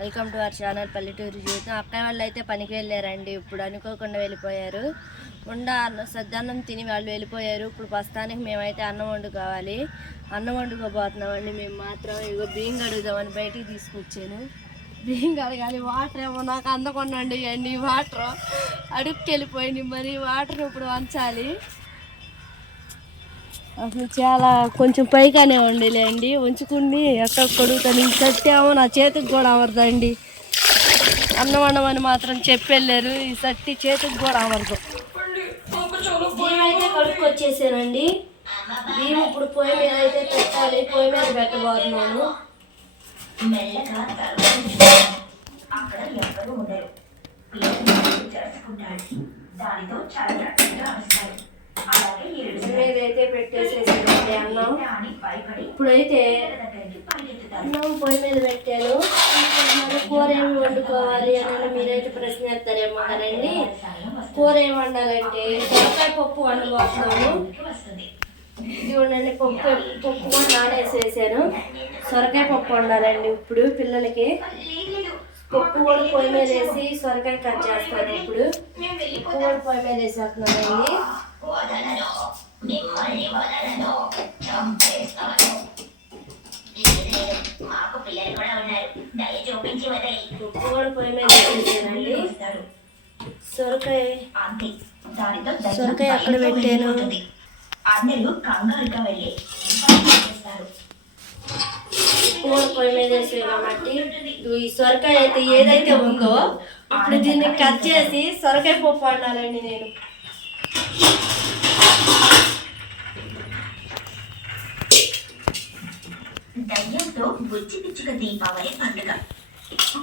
Welcome to our channel పల్లెటూరు జీవితం అక్కయ్య వాళ్ళు అయితే పనికి వెళ్ళారండి. ఇప్పుడు అనుకోకుండా వెళ్ళిపోయారు. ఉండ అన్న సద్దన్నం తిని వాళ్ళు వెళ్ళిపోయారు. ఇప్పుడు ప్రస్తుతానికి మేమైతే అన్నం వండుకోవాలి. అన్నం వండుకోబోతున్నామండి. మేము మాత్రం ఇగో బియ్యం కడుగుదామని బయటికి తీసుకొచ్చాను. బియ్యం కడగాలి. వాటర్ ఏమో నాకు అందకుండా అండి వాటర్. అడుగుకి వెళ్ళిపోయింది మరి వాటర్ ఇప్పుడు వంచాలి. అసలు చాలా కొంచెం పైగానే ఉండేలేండి. ఉంచుకుని ఎక్కడ కొడుగుతాను ఇంక సత్యేమో నా చేతికి కూడా అమరదండి. అన్నం వండమని మాత్రం చెప్పెళ్ళారు ఈ సత్తి చేతికి కూడా అమరదు. బియ్యం అయితే కడుక్కొచ్చేసానండి బియ్యం ఇప్పుడు పొయ్యి మీద అయితే పెట్టాలి. పొయ్యి మీద పెట్టబోతున్నాను. అక్కడ ఉండరు. దానితో చాలా అయితే పెట్టేసేసానండి అన్నం. ఇప్పుడైతే అన్నం పొయ్యి మీద పెట్టాను. కూర ఏమి వండుకోవాలి అని మీరైతే ప్రశ్న వేస్తారేమో కదండి. కూర ఏమి వండాలంటే సొరకాయ పప్పు వండబోతున్నాను. వస్తుంది. చూడండి పప్పు పప్పు కూడా నానేసేసాను. సొరకాయ పప్పు వండాలండి ఇప్పుడు పిల్లలకి. పప్పు కూడా పొయ్యి మీద వేసి సొరకాయ కట్ చేస్తాను ఇప్పుడు. పప్పు కూడా పొయ్యి మీద వేసేస్తున్నానండి. వదలను మిమ్మల్ని వదలను చంపేస్తాను మాకు పిల్లలు కూడా ఉన్నారు దయ చూపించి వదలి పప్పు కూడా పొయ్యి మీద వేసేసానండి సొరకాయ అంతే దానితో సొరకాయ అక్కడ పెట్టాను. అందరూ కంగారుగా వెళ్ళి బయటకు పొయ్యి మీద వేసాను కాబట్టి ఈ సొరకాయ అయితే ఏదైతే ఉందో ఇప్పుడు దీన్ని కట్ చేసి సొరకాయ పప్పు వండాలండి నేను దయ్యంతో బుజ్జి పిచ్చుక దీపావళి పండుగ.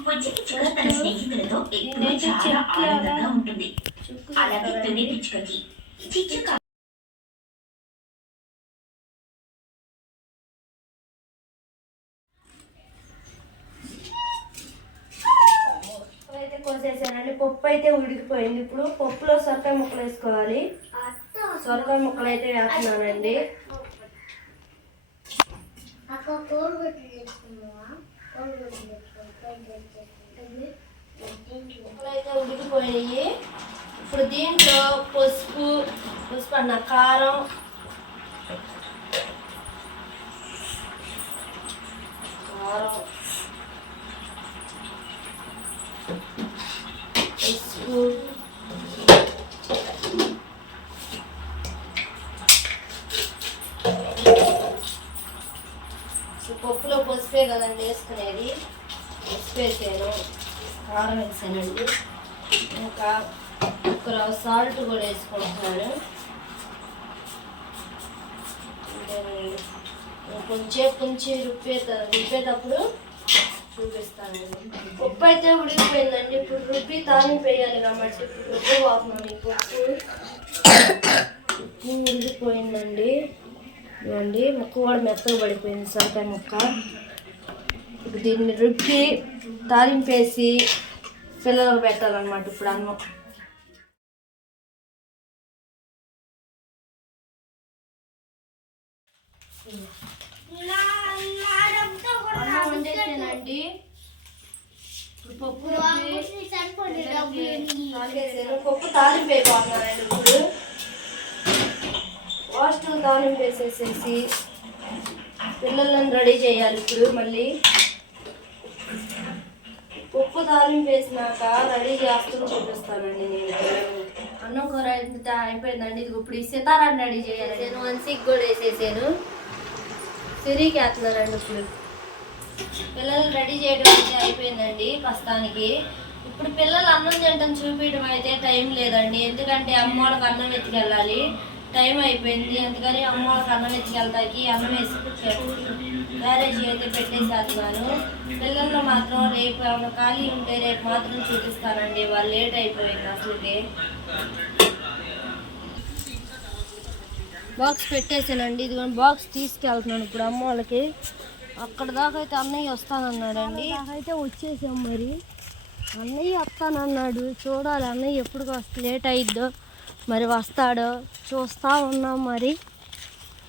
బుజ్జి పిచ్చుక తన స్నేహితులతో ఎప్పుడూ చాలా ఆనందంగా ఉంటుంది. అలాగే తుని పిచ్చుకకి. చిచ్చుక అయితే కోసేసానండి పప్పు అయితే ఉడికిపోయింది ఇప్పుడు. పప్పులో సొరకాయ ముక్కలు వేసుకోవాలి. సొరకాయ ముక్కలు అయితే వేస్తున్నానండి. ముక్కలు అయితే ఉడికిపోయినాయి ఇప్పుడు దీంట్లో పసుపు పసుపు అన్న కారం కారం. పప్పులో పసుపే కదండి వేసుకునేది. పసుపు వేసాను కారం వేసానండి. ఇంకా ఒక సాల్ట్ కూడా వేసుకుంటున్నాను. కొంచెం కొంచెం రుప్పే రుప్పేటప్పుడు చూపిస్తాను. ఉప్పు అయితే ఉడికిపోయిందండి. ఇప్పుడు రుబ్బి తాలింపు వేయాలి కాబట్టి ఇప్పుడు రుబ్బు పోతున్నాను మీకు. పప్పు ఉప్పు ఉడికిపోయిందండి. ఇవ్వండి ముక్క కూడా మెత్తగా పడిపోయింది సొరకాయ ముక్క. ఇప్పుడు దీన్ని రుబ్బి తాలింపేసి పిల్లలు పెట్టాలన్నమాట. ఇప్పుడు అన్నం వండేసానండి ఇప్పుడు పప్పు రుబ్బి తాలింపేసాను. పప్పు తాలింపు వేయబోతున్నానండి ఇప్పుడు. హాస్టల్ తాలింపు వేసేసేసి పిల్లలను రెడీ చేయాలి ఇప్పుడు మళ్ళీ. పప్పు తాలింపు వేసినాక రెడీ చేస్తూ చూపిస్తానండి నేను. అన్నం కూర అయిపోయిందండి? ఇది ఇప్పుడు ఈ సితారాన్ని రెడీ చేయాలి నేను వన్సీకి కూడా వేసేసాను. సిరికి వేస్తున్నానండి ఇప్పుడు. పిల్లలు రెడీ చేయడం అయితే అయిపోయిందండి ప్రస్తుతానికి. ఇప్పుడు పిల్లలు అన్నం తింటాం చూపించడం అయితే టైం లేదండి. ఎందుకంటే అమ్మోళ్ళకి అన్నం ఎత్తుకెళ్ళాలి. టైం అయిపోయింది. అందుకని అమ్మోళ్ళకి అన్నం ఎత్తుకెళ్ళడానికి అన్నం వేసి మ్యారేజ్ అయితే పెట్టేసేస్తున్నాను పిల్లల్లో మాత్రం రేపు ఏమైనా ఖాళీ ఉంటే రేపు మాత్రం చూపిస్తానండి. వాళ్ళు లేట్ అయిపోయింది అసలుకే. బాక్స్ పెట్టేసానండి ఇదిగోండి బాక్స్ తీసుకెళ్తున్నాను ఇప్పుడు అమ్మ వాళ్ళకి. అక్కడ దాకా అయితే అన్నయ్య వస్తానన్నాడండి. అయితే వచ్చేసాం మరి. అన్నయ్య వస్తానన్నాడు. చూడాలి అన్నయ్య ఎప్పుడు వస్తా లేట్ అయిద్దో మరి వస్తాడో చూస్తా ఉన్నాం మరి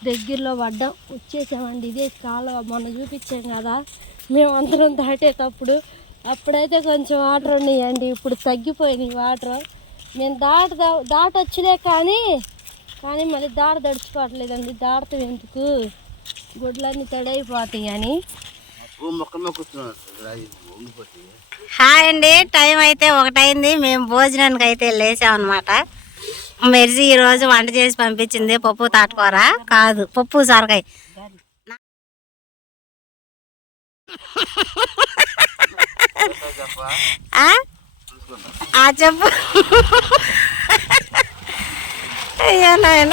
దగ్గరలో పడ్డాం. వచ్చేసామండి. ఇదే కాలువ మొన్న చూపించాం కదా. మేమందరం దాటేటప్పుడు అప్పుడైతే కొంచెం వాటర్ ఉన్నాయండి. ఇప్పుడు తగ్గిపోయినాయి వాటర్. మేము దాట దాట వచ్చిలే కానీ కానీ మళ్ళీ దాట దడుచుకోవట్లేదండి దాడతాం ఎందుకు? గుడ్లన్నీ తడైపోతాయి అని హాయ్ అండి టైం అయితే ఒకటైంది. మేము భోజనానికి అయితే లేచామన్నమాట. మెర్జీ ఈరోజు వంట చేసి పంపించింది పప్పు తాటకూర. కాదు పప్పు సొరకాయ. ఆ? చెప్పు. అయ్యో నాయన.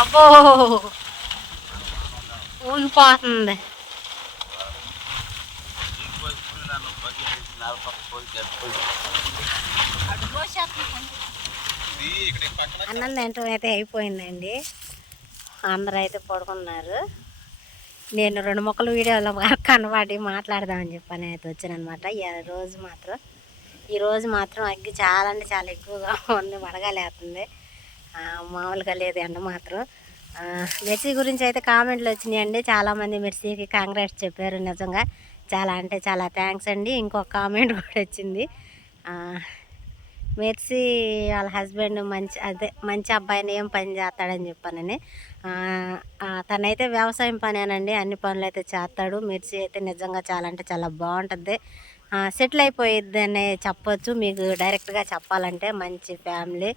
అబ్బో! ఊగిపోతుంది. అన్నం తింటం అయితే అయిపోయిందండి. అందరూ అయితే పడుకున్నారు. నేను రెండు మొక్కలు వీడియోలో కనబడి మాట్లాడదామని చెప్పాను అయితే వచ్చానమాట ఈ రోజు మాత్రం ఈరోజు మాత్రం అగ్గి చాలా అంటే చాలా ఎక్కువగా ఉంది వడగాలేస్తుంది. మామూలుగా లేదు ఎండ మాత్రం. మెర్సీ మిర్చి గురించి అయితే కామెంట్లు వచ్చినాయండి. చాలామంది మిర్చికి కాంగ్రెస్ చెప్పారు నిజంగా. చాలా అంటే చాలా థ్యాంక్స్ అండి. ఇంకొక కామెంట్ కూడా వచ్చింది. మెర్సీ వాళ్ళ హస్బెండ్ మంచి అదే మంచి అబ్బాయిని ఏం పని చేస్తాడని చెప్పానని. తనైతే వ్యవసాయం పనేనండి. అన్ని పనులు అయితే చేస్తాడు మెర్సీ అయితే నిజంగా చాలా అంటే చాలా బాగుంటుంది సెటిల్ అయిపోయిద్దని చెప్పొచ్చు. మీకు డైరెక్ట్గా చెప్పాలంటే మంచి ఫ్యామిలీ.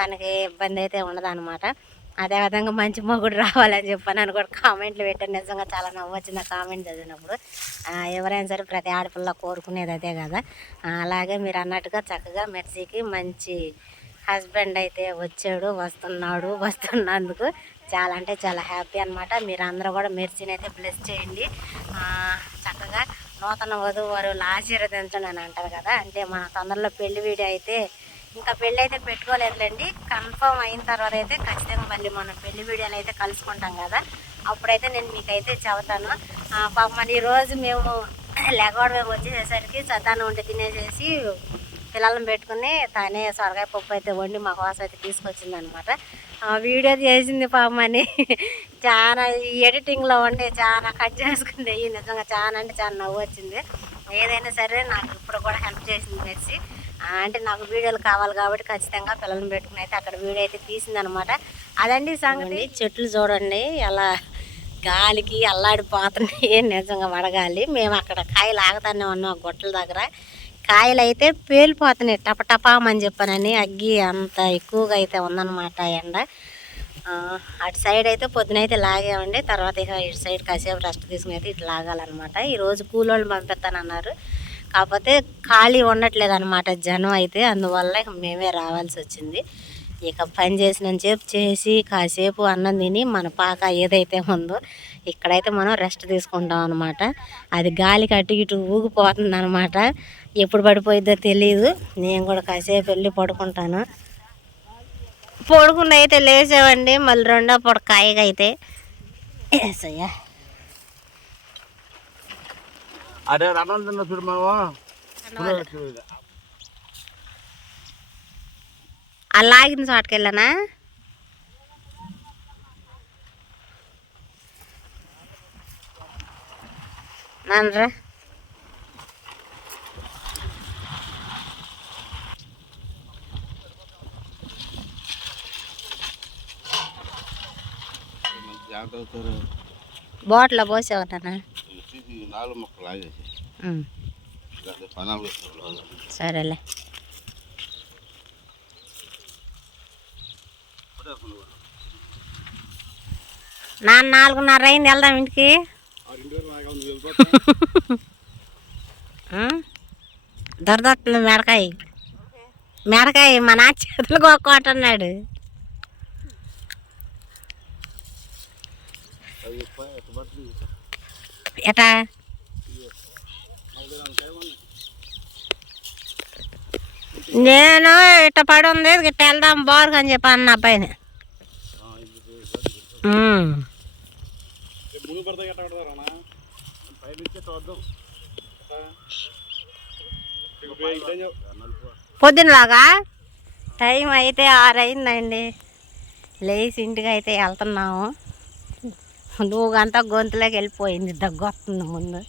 తనకి ఇబ్బంది అయితే ఉండదన్నమాట. అదేవిధంగా మంచి మొగుడు రావాలని చెప్పాను అని కూడా కామెంట్లు పెట్టాను నిజంగా చాలా నవ్వొచ్చింది ఆ కామెంట్ చదివినప్పుడు. ఎవరైనా సరే ప్రతి ఆడపిల్ల కోరుకునేది అదే కదా. అలాగే మీరు అన్నట్టుగా చక్కగా మెర్సీకి మంచి హస్బెండ్ అయితే వచ్చాడు వస్తున్నాడు వస్తున్నందుకు చాలా అంటే చాలా హ్యాపీ అనమాట మీరు అందరూ కూడా మెర్సీని అయితే బ్లెస్ చేయండి. చక్కగా నూతన వధువు వారు ఆశీర్వదించండి అని అంటారు కదా. అంటే మన తొందరలో పెళ్ళి వీడియో అయితే ఇంకా పెళ్ళి అయితే పెట్టుకోలేదులేండి. కన్ఫర్మ్ అయిన తర్వాత అయితే ఖచ్చితంగా మళ్ళీ మనం పెళ్ళి వీడియోలు అయితే కలుసుకుంటాం కదా. అప్పుడైతే నేను మీకైతే చెబుతాను. పాప పాపం మరి ఈరోజు మేము లెగవడం మేము వచ్చేసరికి సదానం వండి తినేసేసి పిల్లలను పెట్టుకుని తానే సొరకాయ పప్పు అయితే వండి మా కోసం అయితే తీసుకొచ్చిందనమాట వీడియో చేసింది పాపమని చాలా ఈ ఎడిటింగ్లో ఉండి చాలా కట్ చేసుకుంది. నిజంగా చాలా అంటే చాలా నవ్వు వచ్చింది. ఏదైనా సరే నాకు ఇప్పుడు కూడా హెల్ప్ చేసింది మెర్సి అంటే నాకు వీడియోలు కావాలి కాబట్టి ఖచ్చితంగా పిల్లల్ని పెట్టుకుని అయితే అక్కడ వీడియో అయితే తీసిందనమాట. అదండి సంగతి. చెట్లు చూడండి ఎలా గాలికి అల్లాడిపోతున్నాయి. నిజంగా వడగాలి. మేము అక్కడ కాయలు ఆగుతానే ఉన్నాం గొట్టల దగ్గర. కాయలు అయితే పేలిపోతున్నాయి టపటపామని చెప్పానని అగ్గి అంత ఎక్కువగా అయితే ఉందన్నమాట ఎండ. అటు సైడ్ అయితే పొద్దున అయితే లాగామండి. తర్వాత ఇక ఇటు సైడ్ కాసేపు రెస్ట్ తీసుకుని అయితే ఇటు లాగాలన్నమాట. ఈరోజు కూలోళ్ళు పంపిస్తానన్నారు. కాకపోతే ఖాళీ ఉండట్లేదు అనమాట జనం అయితే. అందువల్ల ఇక మేమే రావాల్సి వచ్చింది. ఇక పని చేసిన చెప్పి చేసి కాసేపు అన్నం తిని మన పాక ఏదైతే ఉందో ఇక్కడైతే మనం రెస్ట్ తీసుకుంటాం అనమాట అది గాలికి అటు ఇటు ఊగిపోతుంది అనమాట ఎప్పుడు పడిపోయిద్దో తెలియదు నేను కూడా కాసేపు వెళ్ళి పడుకుంటాను. పడుకుని అయితే లేచామండి మళ్ళీ రెండో పొడ కాయగా అయితే. అదే చూడు మావా. లాగిన చోటకెళ్ళానా? లేకపోతే పనాలు వేస్తారు సరేలే నాన్న నాలుగున్నర అయింది వెళ్దాం ఇంటికి ఉంది దొరదొస్తుంది మెడకాయ. మెడకాయ మా నా చేతులు కొట్టుకుంటున్నాడు. ఎటా? నేను ఇట్ట పడి ఉంది ఇట్ట వెళ్దాం బారు అని చెప్పి అన్న అబ్బాయిని. ఉమ్. పొద్దునలాగా టైం అయితే ఆరు అయిందండి లేచి ఇంటికి అయితే వెళ్తున్నాము. నువ్వుగంతా గొంతులోకి వెళ్ళిపోయింది దగ్గు వస్తుంది ముందు.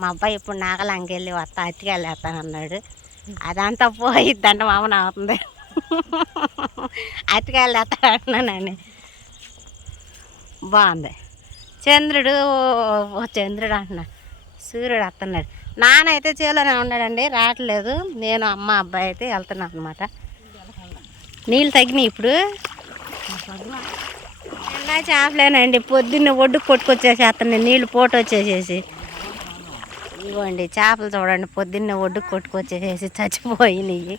మా అబ్బాయి ఇప్పుడు నాగలంకి వెళ్ళి వస్తా అతికెళ్ళేస్తానన్నాడు అదంతా పోయిద్దంట మా అమ్మ అవుతుంది అతికెళ్ళేస్తానంటున్నానండి బాగుంది. చంద్రుడు ఓ చంద్రుడు అంటున్నాడు. సూర్యుడు వస్తున్నాడు. నాన్న అయితే చేలోనే ఉన్నాడండి రావట్లేదు. నేను అమ్మ అబ్బాయి అయితే వెళ్తున్నాను అనమాట నీళ్ళు తగ్గినాయి ఇప్పుడు? ఎలా చేపలేనండి. పొద్దున్నే ఒడ్డుకు కొట్టుకొచ్చేసేస్తున్నాయి నీళ్ళు పోటు వచ్చేసేసి. ఇవ్వండి చేపలు చూడండి. పొద్దున్నే ఒడ్డుకు కొట్టుకొచ్చేసేసి చచ్చిపోయినాయి.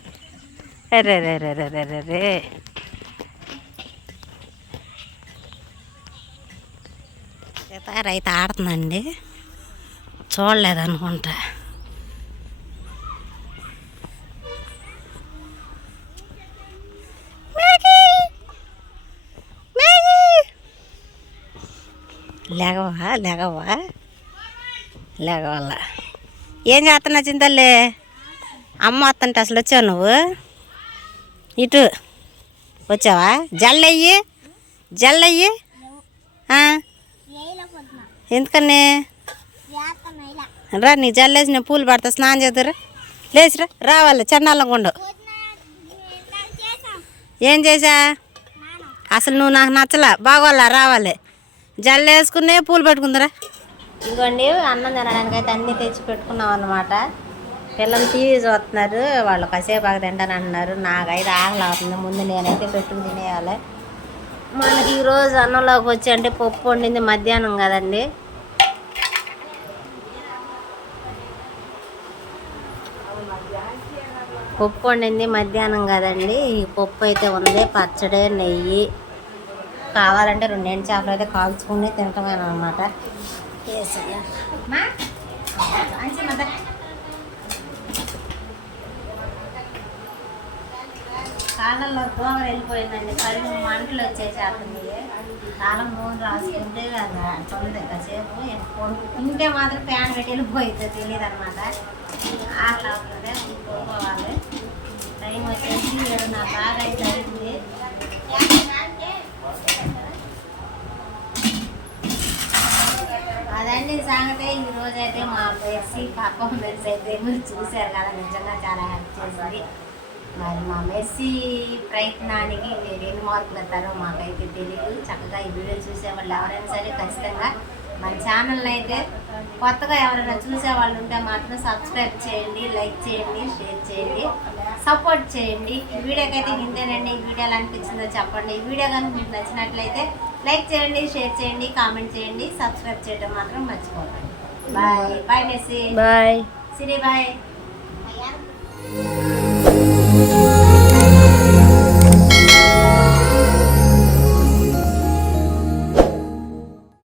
రే రే రే రే రే రే రే అయితే ఆడుతుందండి. చూడలేదనుకుంటా. లేగవా? లేగవా? లేగవాల? ఏం చేస్తున్నా చింతల్లి? అమ్మ వస్తుంటే అసలు వచ్చావు నువ్వు? ఇటు వచ్చావా? జల్లయ్యి? జల్లయ్యి? ఆ? ఎందుకని రా నీ జల్లేసి నేను పూలు పడతా స్నానం చేద్దరు లేచిరా రావాలి చెన్నాళ్ళం కొండు. ఏం చేసా అసలు నువ్వు నాకు నచ్చలా బాగోలా రావాలి. జల్లు వేసుకునే పూలు పెట్టుకుందరా. ఇదిగోండి అన్నం తినడానికి అయితే అన్నీ తెచ్చి పెట్టుకున్నాం అనమాట పిల్లలు టీవీ చూస్తున్నారు వాళ్ళు కాసేపు ఆగి తింటాను అంటున్నారు నాకైతే ఆకలి అవుతుంది ముందు నేనైతే పెట్టుకుని తినేయాలి. మనకి ఈరోజు అన్నంలోకి వచ్చి అంటే పప్పు వండింది మధ్యాహ్నం కదండి. పప్పు వండింది మధ్యాహ్నం కదండి. ఈ పప్పు అయితే ఉంది పచ్చడి నెయ్యి. కావాలంటే రెండేంటి చేపలు అయితే కాల్చుకుని తింటామని అనమాట కాళ్ళల్లో దోమ వెళ్ళిపోయిందండి. కళ్ళు మంటలు వచ్చేసేస్తుంది కాలం నూనె రాసుకుంటే అది తొందర కాసేపు తింటే మాత్రం ప్యాన్ పెట్టి వెళ్ళిపోయింది తెలియదు అనమాట అట్లా అవుతుంది కొనుక్కోవాలి టైం వచ్చేసి ఏడున్నర బాగా అయితే అయింది అదండి సంగతి. ఈ అయితే మా పాపం పర్ఫార్మెన్స్ అయితే మీరు చూశారు కదా నిజంగా చాలా హెల్ప్ చేసింది. మరి మా మెర్సీ ప్రయత్నానికి మీరు ఎన్ని మార్కులు ఇస్తారో మాకైతే తెలియదు చక్కగా ఈ వీడియో చూసే వాళ్ళు ఎవరైనా సరే ఖచ్చితంగా మన ఛానల్ అయితే కొత్తగా ఎవరైనా చూసే వాళ్ళు ఉంటే మాత్రం సబ్స్క్రైబ్ చేయండి లైక్ చేయండి షేర్ చేయండి సపోర్ట్ చేయండి. ఈ వీడియోకి అయితే ఇంతేనండి. ఈ వీడియో ఎలా అనిపించిందో చెప్పండి. ఈ వీడియో కనుక మీకు నచ్చినట్లయితే లైక్ చేయండి షేర్ చేయండి కామెంట్ చేయండి సబ్స్క్రైబ్ చేయడం మాత్రం మర్చిపోకండి. Bye. Bye Messi. Bye. Siri bye.